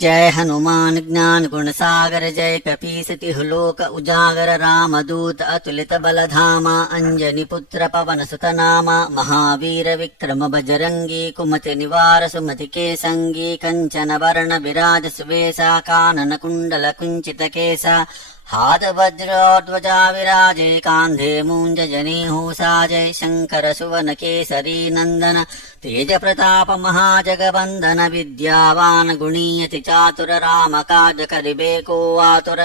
जय हनुमान ज्ञान गुण सागर जय कपीस तिहु लोक उजागर रामदूत अतुलित बल धामा अंजनी पुत्र पवन सुत नामा महावीर विक्रम बजरंगी कुमति निवार सुमति के संगी कंचन वर्ण विराज सुवेशा कानन कुंडल कुंचित केसा हाथ वज्रोध्वजा विराजे कांधे मूंज जनेऊ साजय शंकर सुवन केसरी नंदन तेज प्रताप महाजगवंदन विद्यावान गुणीयति चातुर राम काज करिबे को आतुर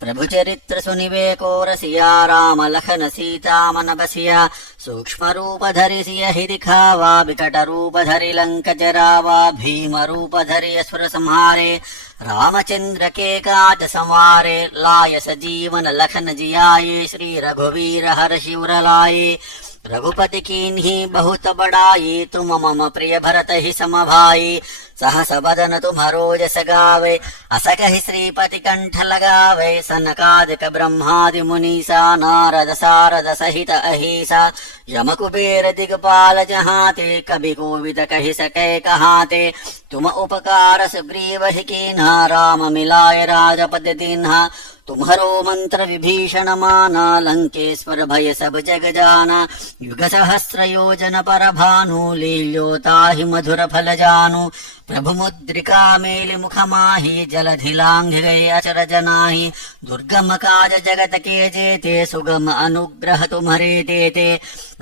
प्रभु चरित्र सुनिबे को रसिया राम लखन सीता मन बसिया सूक्ष्म रूप धरि सियहि दिखावा विकट रूप धरि लंक जरावा भीम रूप धरि असुर संहारे रामचंद्र के काज संवारे लाय सजीवन लखन जियाये श्री रघुवीर हर्षि उर लाये रघुपति कीन्ही बहुत बड़ाई तुम मम प्रिय भरत ही समभाई सहस बदन तुम्हरो जस गावे अस कहि श्रीपति कंठ लगावे सनकादिक ब्रह्मादि मुनीसा नारद सारद सहित अहिसा यम कुबेर दिगपाल जहाते कवि कोविद कहि सकै कहाते तुम उपकार सुग्रीव ही कीन्हा राम मिलाय राजपद दीन्हा तुम्हरो मंत्र विभीषण माना लंकेश्वर भय सब जग जाना युग सहस्र योजन पर भानु लील्योताहि मधुर फल जानु प्रभु मुद्रिका मेलि मुख माहि जलधि लांघ गए अचरज नाहि दुर्गम काज जगत के जेते सुगम अनुग्रह तुम्हरे तेते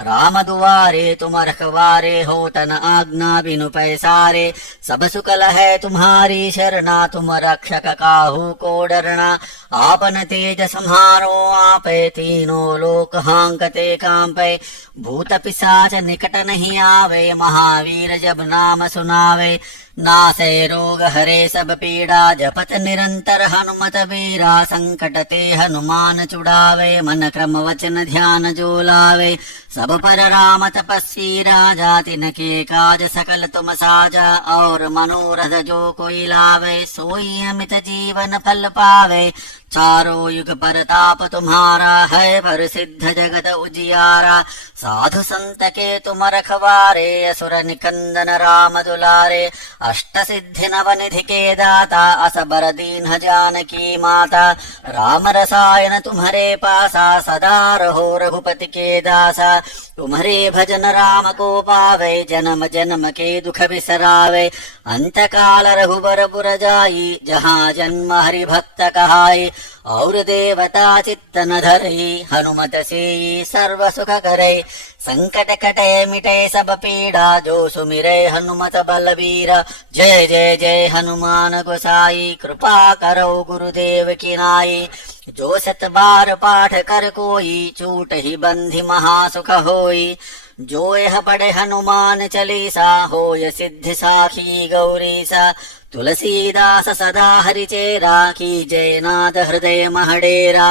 राम दुआरे तुम रखवारे होतन आज्ञा बिनु पैसारे सब सुकल है तुम्हारी शरणा तुम रक्षक काहू को डरना आपन तेज संहारो आपे तीनों लोक हांकते कांपे भूत पिशाच निकट नहीं आवे महावीर जब नाम सुनावे नासै रोग हरे सब पीड़ा जपत निरंतर हनुमत वीरा संकट ते हनुमान छुड़ावे मन क्रम वचन ध्यान जो लावे सब पर राम तपस्वी राजा तिनके काज सकल तुम साजा और मनोरथ जो कोई लावे सोई अमित जीवन फल पावे चारों युग परताप तुम्हारा है प्रसिद्ध जगत उजियारा साधु संत के तुम रखवारे असुर निकंदन राम दुलारे अष्ट सिद्धि नव निधि के दाता असबर दीन जानकी माता राम रसायन तुम्हारे पासा सदा रहो रघुपति के दासा तुम्हारे भजन राम को पावे जन्म जन्म के दुख बिसरावे अंत काल रघुबर पुर जाई जहाँ जन्म हरि भक्त कहाई और देवता चित्त न धरई हनुमत से सर्व सुख करे संकट कटे मिटे सब पीड़ा जो सुमिरे हनुमत बलबीर जय जय जय हनुमान गोसाई कृपा करो गुरुदेव की नाई जो सत बार पाठ कर कोई छूट ही बंधि महासुख होई जो यह पढ़े हनुमान चालीसा होय सिद्धि साखी गौरीसा तुलसीदास सदा हरिचेरा की जय नाथ हृदय महडेरा।